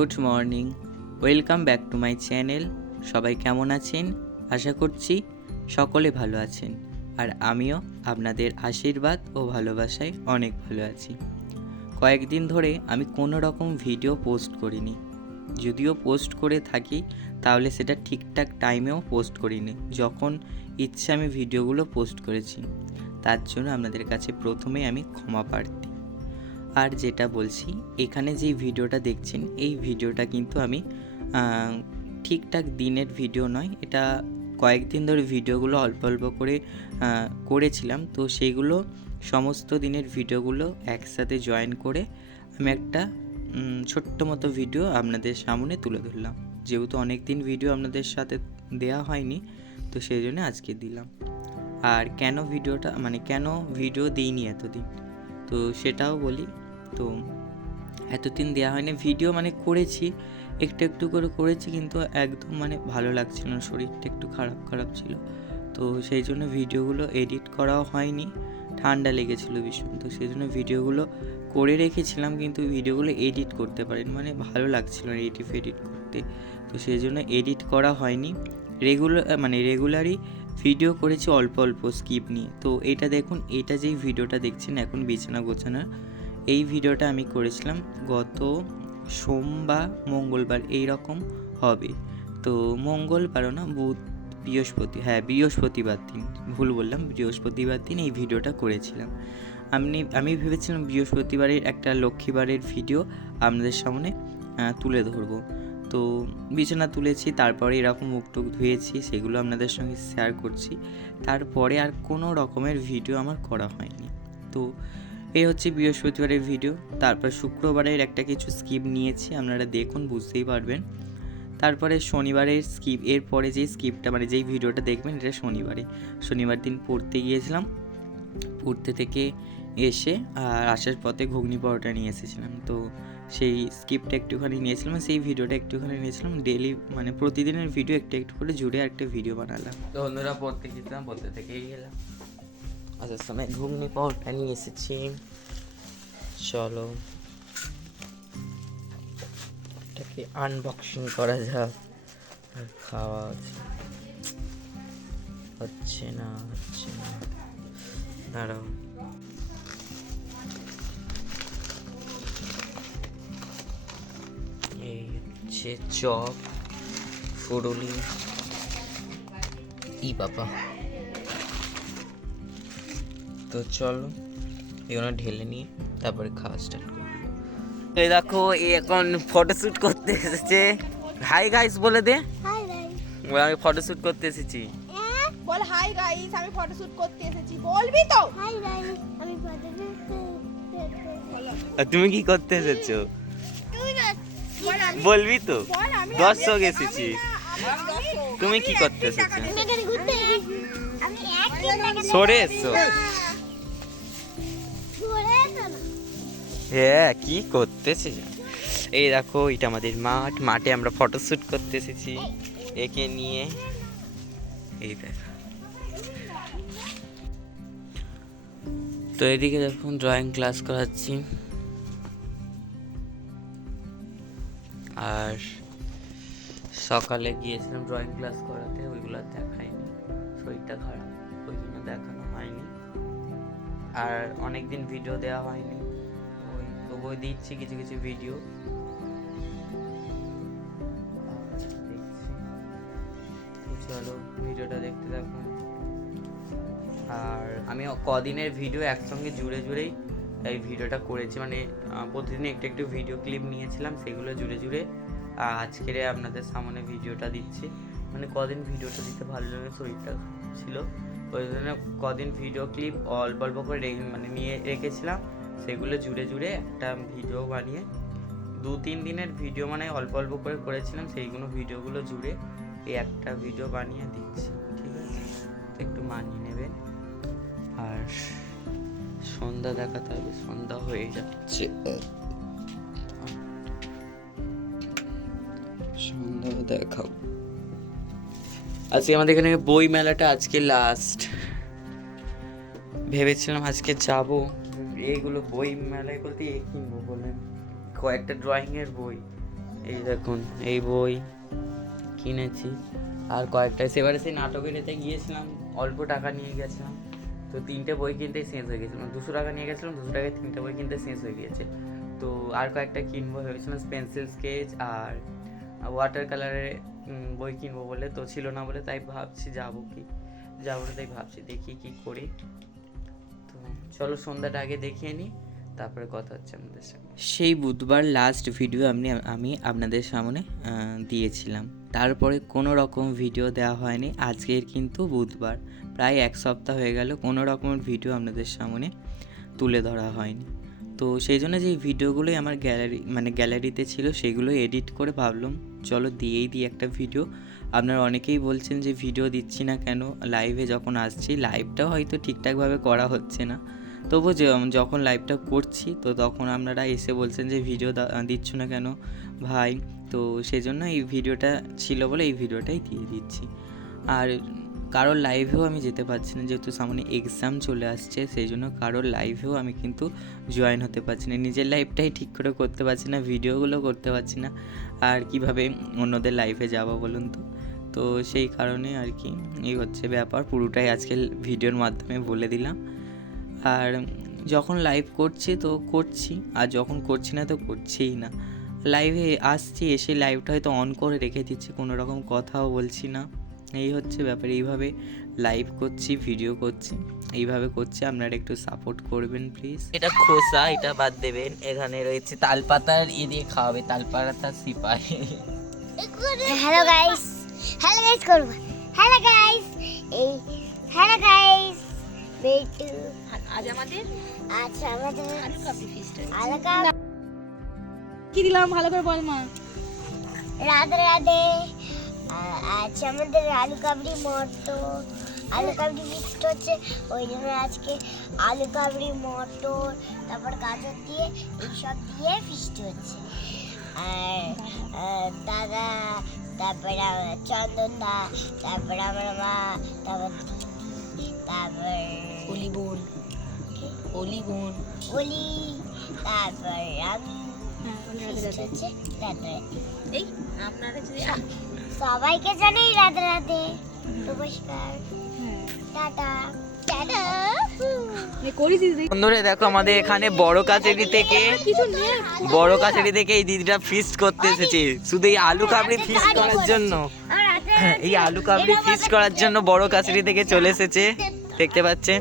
Good morning, welcome back to my channel. সবাই কেমন আছেন? আশা করছি সকলে ভালো আছেন, আর আমিও আপনাদের আশীর্বাদ ও ভালোবাসায় অনেক ভালো আছি। কয়েকদিন ধরে আমি কোনো রকম ভিডিও পোস্ট করিনি, যদিও পোস্ট করে থাকি তাহলে সেটা ঠিকঠাক টাইমেও পোস্ট করিনি। যখন ইচ্ছে আমি ভিডিওগুলো পোস্ট করেছি, তার জন্য আপনাদের কাছে প্রথমেই আমি ক্ষমা প্রার্থী। আর যেটা বলছি, এখানে যে ভিডিওটা দেখছেন এই ভিডিওটা কিন্তু আমি ঠিকঠাক দিনের ভিডিও নয়, এটা কয়েকদিন ধরে ভিডিওগুলো অল্প অল্প করে করেছিলাম, তো সেইগুলো সমস্ত দিনের ভিডিওগুলো একসাথে জয়েন করে আমি একটা ছোট্ট মতো ভিডিও আপনাদের সামনে তুলে ধরলাম। যেহেতু অনেক দিন ভিডিও আপনাদের সাথে দেয়া হয়নি, তো সেই জন্য আজকে দিলাম। আর কেন ভিডিও দিইনি এতদিন, তো সেটাও বলি। তো এতদিন দেওয়া হয়নি ভিডিও, করেছি একটু একটু করে করেছি, কিন্তু একদম ভালো লাগছিল না, শরীরটা একটু খারাপ ছিল, তো সেই জন্য ভিডিওগুলো এডিট করাও হয়নি। ঠান্ডা লেগেছিলো ভীষণ, তো সেই জন্য ভিডিওগুলো করে রেখেছিলাম, কিন্তু ভিডিওগুলো এডিট করতে পারিনি, ভালো লাগছিল না এডিট করতে, তো সেই জন্য এডিট করা হয়নি। রেগুলারই ভিডিও করেছি অল্প অল্প স্কিপ নিয়ে। তো এটা দেখুন, এটা যেই ভিডিওটা দেখছেন এখন বিছানা গোছানোর, এই ভিডিওটা আমি করেছিলাম গত সোমবার মঙ্গলবার এই রকম হবে। তো মঙ্গলবারও না, বৃহস্পতিবার দিন, ভুল বললাম, বৃহস্পতিবার দিন এই ভিডিওটা করেছিলাম। আমি ভেবেছিলাম বৃহস্পতিবারের একটা লক্ষ্মীবারের ভিডিও আপনাদের সামনে তুলে ধরবো। তো বিছানা তুলেছি, তারপরে এরকম মুখ টুক ধুয়েছি, সেগুলো আপনাদের সঙ্গে শেয়ার করছি। তারপরে আর কোনো রকমের ভিডিও আমার করা হয়নি। তো এই হচ্ছে বৃহস্পতিবারের ভিডিও। তারপর শুক্রবারের একটা কিছু স্কিপ নিয়েছি, আপনারা দেখুন বুঝতেই পারবেন। তারপরে শনিবারের স্কিপ, এরপরে যেই স্কিপটা যেই ভিডিওটা দেখবেন এটা শনিবার দিন পড়তে গিয়েছিলাম, পড়তে থেকে এসে আর আসার পথে ঘুগনি পরোটা নিয়ে এসেছিলাম, তো সেই স্কিপটা একটুখানি নিয়েছিলাম, সেই ভিডিওটা একটুখানি নিয়েছিলাম। ডেলি প্রতিদিনের ভিডিও একটু একটু করে জুড়ে একটা ভিডিও বানালাম। তো অন্যরা পড়তে গেছিলাম, পড়তে থেকেই গেলাম, আসার সময় ঘুগনি পরোটা নিয়ে এসেছি। চলো এটাকে আনবক্সিং করা যাক, আর খাওয়া হচ্ছে না দাঁড়াও। এই হচ্ছে চপ, ফুরুলি, বাবা। তো চলো এগুলো ঢেলে নিয়ে তারপরে খাওয়া স্টার্ট করবো। এই দেখো, এখন ফটোশ্যুট করতে এসেছে। হাই গাইস বলে দে। হাই গাইস, আমি ফটোশ্যুট করতে এসেছি। বল হাই গাইস, আমি ফটোশুট করতে এসেছি, বলবি তো? হাই গাইস, আমি ফটোশুট করতে। তুমি কি করতে এসেছো? বলবি তো? দর্শক এসেছি। তুমি কি করতে এসেছো? সরে এসো। হ্যাঁ, কি করতেছে? এই দেখো, এটা আমাদের মাঠে আমরা ফটোশ্যুট করতে এসেছি একে নিয়ে। এই দেখো, তো এদিকে দেখুন ড্রয়িং ক্লাস করাচ্ছি, আর সকালে গিয়েছিলাম ড্রয়িং ক্লাস করাতে, ওইগুলো দেখাইনি, শরীরটা খারাপ ওই জন্য দেখানো হয়নি। আর অনেকদিন ভিডিও দেওয়া হয়নি, তবুও দিচ্ছি কিছু কিছু ভিডিও। চলো ভিডিওটা দেখতে থাকুন। আর আমি কদিনের ভিডিও একসঙ্গে জুড়েই এই ভিডিওটা করেছি, প্রতিদিন একটু একটু ভিডিও ক্লিপ নিয়েছিলাম, সেগুলো জুড়ে আজকের আপনাদের সামনে ভিডিওটা দিচ্ছি। কদিন ভিডিওটা দিতে ভালো লাগে, শরীরটা ছিল ওই জন্য কদিন ভিডিও ক্লিপ অল্প অল্প করে নিয়ে রেখেছিলাম, সেগুলো জুড়ে একটা ভিডিও বানিয়ে 2-3 দিনের ভিডিও অল্প অল্প করে করেছিলাম, সেইগুলো ভিডিওগুলো জুড়ে এই একটা ভিডিও বানিয়ে দিচ্ছি, ঠিক আছে? একটু মানিয়ে নেবেন। আর সন্ধ্যা দেখাতে হবে, সন্ধ্যা হয়ে যাচ্ছে, সন্ধ্যা দেখাও। আজকে আমাদের এখানে বই মেলাটা আজকে লাস্ট, ভেবেছিলাম আজকে যাব, এইগুলো বই মেলায় বলতে কিনবো বলে কয়েকটা ড্রয়িংয়ের বই, এই দেখুন এই বই কিনেছি, আর কয়েকটা সেবারে সেই নাটকের এতে গিয়েছিলাম, অল্প টাকা নিয়ে গেছিলাম, তো 3টে বই কিনতেই শেষ হয়ে গেছিলাম। 200 টাকা নিয়ে গেছিলাম, 200 টাকায় 3টে বই কিনতে শেষ হয়ে গিয়েছে। তো আর কয়েকটা কিনবো ভেবেছিলাম, পেন্সিল স্কেচ আর ওয়াটার কালারের বই কিনবো বলে, তো ছিল না বলে, তাই ভাবছি যাবো না, তাই ভাবছি দেখি কি করি। তো চলো সন্ধ্যাটা আগে দেখিয়ে নিই, তারপরে কথা হচ্ছে আপনাদের সঙ্গে। সেই বুধবার লাস্ট ভিডিও আমি আপনাদের সামনে দিয়েছিলাম, তারপরে কোনো রকম ভিডিও দেওয়া হয়নি। আজকের কিন্তু বুধবার, প্রায় 1 সপ্তাহ হয়ে গেল কোনো রকমের ভিডিও আপনাদের সামনে তুলে ধরা হয়নি। তো সেই জন্য যেই ভিডিওগুলোই আমার গ্যালারিতে ছিল সেগুলো এডিট করে ভাবলাম চলো দিয়েই দিই একটা ভিডিও। আপনারা অনেকেই বলছেন যে ভিডিও দিচ্ছি না কেন, লাইভে যখন আসছি, লাইভটাও হয়তো ঠিকঠাকভাবে করা হচ্ছে না, তবু যখন লাইভটা করছি তো তখন আপনারা এসে বলছেন যে ভিডিও দিচ্ছ না কেন ভাই, তো সেই জন্য এই ভিডিওটা ছিল বলে এই ভিডিওটাই দিয়ে দিচ্ছি। আর কারোর লাইভেও আমি যেতে পারছি না, যেহেতু সামনে এক্সাম চলে আসছে, সেই জন্য কারোর লাইভেও আমি কিন্তু জয়েন হতে পারছি না, নিজের লাইভটাই ঠিক করে করতে পারছি না, ভিডিওগুলো করতে পারছি না, আর কিভাবে অন্যদের লাইভে যাবো বলুন তো। তো সেই কারণে আর কি এই হচ্ছে ব্যাপার, পুরোটাই আজকে ভিডিওর মাধ্যমে বলে দিলাম। আর যখন লাইভ করছি তো করছি, আর যখন করছি না তো করছিই না। লাইভে আসছি, এসে লাইভটা হয়তো অন করে রেখে দিচ্ছি, কোনো রকম কথাও বলছি না, এই হচ্ছে ব্যাপার। এইভাবে লাইভ করছি, ভিডিও করছি, এইভাবে করছি, আপনারা একটু সাপোর্ট করবেন প্লিজ। এটা খোসা, এটা বাদ দেবেন। এখানে রয়েছে তালপাতার দিয়ে খাওয়াবে, তালপাতার সিপাই। হ্যালো গাইস করব। হ্যালো গাইস বেটু আজ আমাদের আচ্ছা আমাদের আলু কাবলি ফিস্ট আলু কাবলি কি দিলাম ভালো করে বল মা। রাধে রাধে। আচ্ছা আমাদের আলু কাবলি ফিস্ট হচ্ছে, ওই জন্য আজকে আলু কাবলি মটর তারপর গাজর দিয়ে এইসব দিয়ে ফিস্ট হচ্ছে। আর দাদা, তারপরে চন্দন দা, তারপরে আমার মা, তারপর দিদি, তারপর অলি বোন অলি, তারপর আমি হচ্ছে রাধে। এই আপনারা যদি সবাইকে জানাই রাধে রাধে, নমস্কার, টাটা টাটা। বন্ধুরা দেখো আমাদের এখানে বড় কাছারি থেকে এই দিদিটা ফিস্ট করতে এসেছে, শুধু এই আলু কাবলি ফিস্ট করার জন্য, এই আলু কাবলি ফিস্ট করার জন্য বড় কাছারি থেকে চলে এসেছে, দেখতে পাচ্ছেন।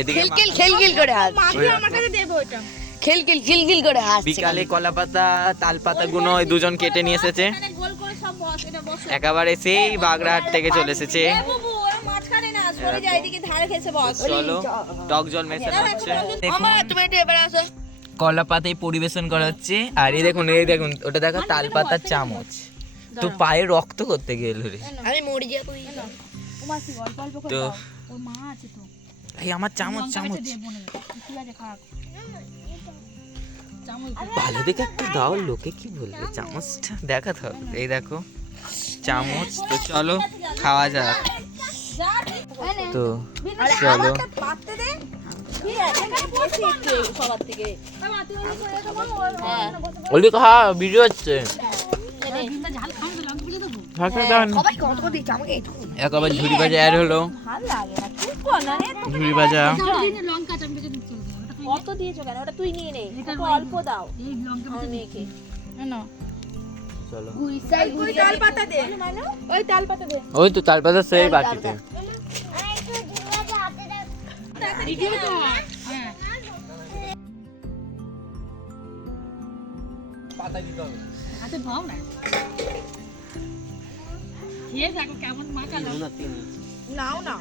এদিকে খিলখিল করে হাসছে, আমার কাছে দেব ওটা, খিলখিল করে হাসছে। বিকালে কলাপাতা তালপাতা গুলো ওই দুজন কেটে নিয়ে এসেছে, এখানে গোল করে সব বস, এটা বস একেবারে সেই বাগড়াহাট থেকে চলে এসেছে। এ বাবু ওরা মাঝখানে না, সরে যায়, এদিকে ধারে খেছে বস। চলো টক জল মেশানো হচ্ছে, আমার তুমি একটু এবারে আসো। কলাপাতায় পরিবেশন করা হচ্ছে। আর এই দেখুন ওটা দেখো তালপাতার চামচ, তো পায়ে রক্ত করতে গেল রে, আমি মরে যাবো। ওমা কি অল্প অল্প করে তো দাও, ওর মা আছে তো। এই আমার চামচ ঠিক আছে খাক চামচ। ভালো দেখে একটু দাও, লোকে কি বলবে, চামচটা দেখাতে হবে। এই দেখো চামচ, তো চলো খাওয়া যাক। তো চলো পাততে দে, ঠিক আছে বেশি একটু সবার থেকে। হ্যাঁ ওলি খা, ভিডিও হচ্ছে, সবাই কত কত দিচ্ছে আমাকে একটু একবার ঝুড়ি ভাজা অ্যাড হলো, ভালো লাগে না, খুব কম না রে। ঝুড়ি ভাজা। কত দিয়েছো কেন, ওটা তুই নিয়ে নে, একটু অল্প দাও আমার মেয়েকে। না চলো ওই তাল পাতা দে, ওই তাল পাতা দে। ওই তো তালপাতা সেই বাটিতে। পাতা দিতে হবে, আচ্ছা ভাও না খেয়ে দেখো কেমন মাখা নাও না